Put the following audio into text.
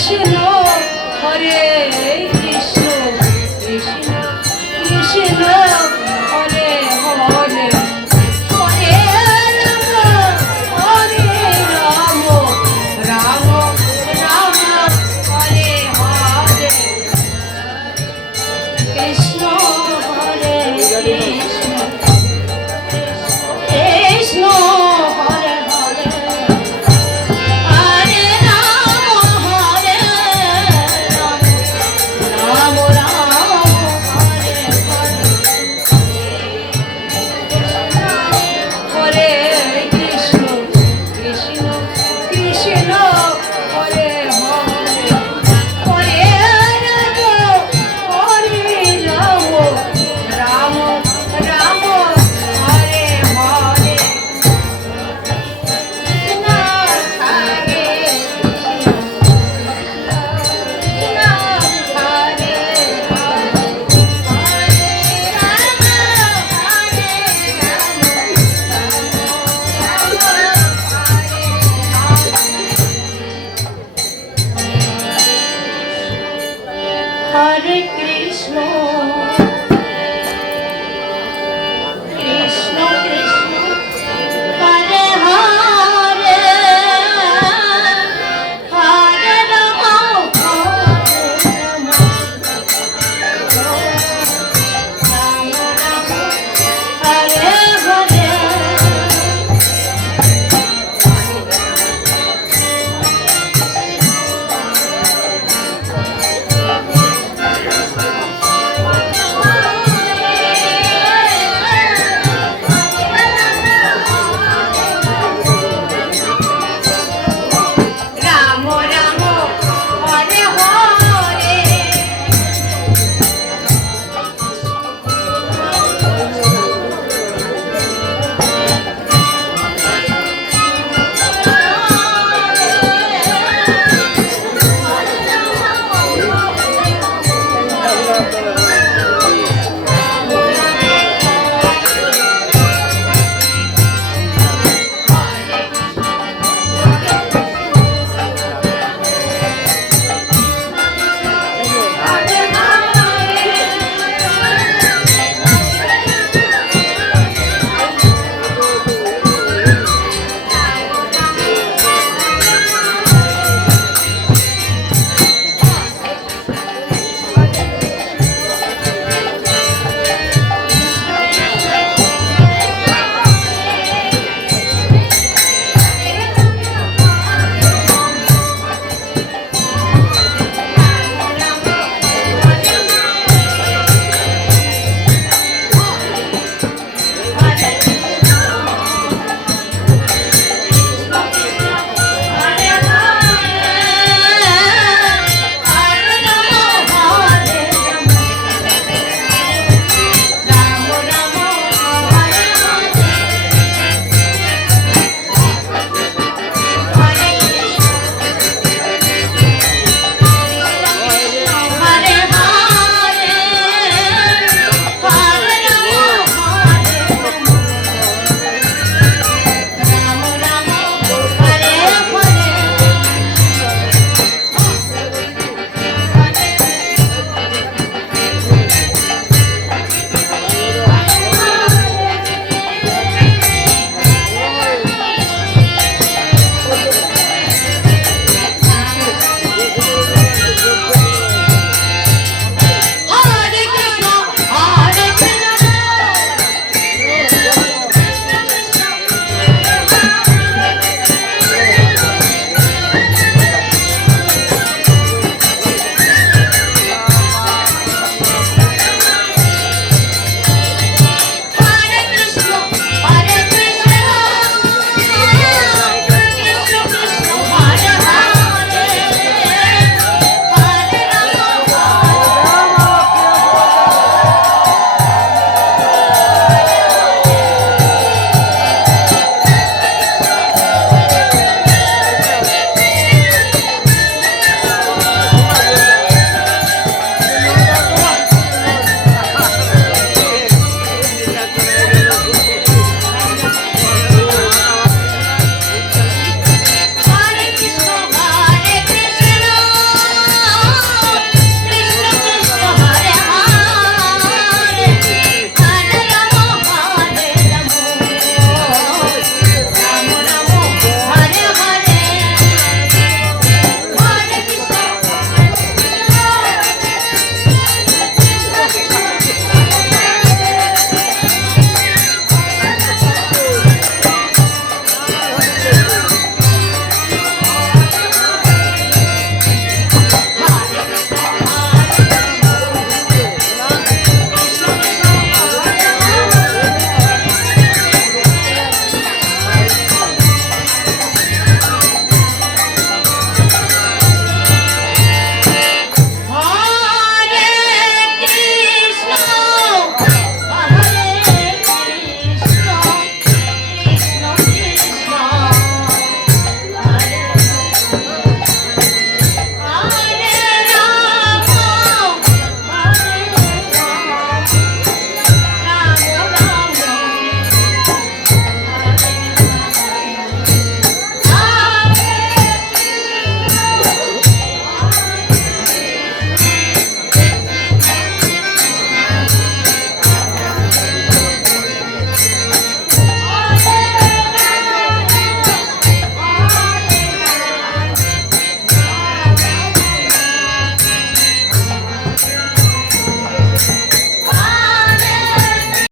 Krishna Hare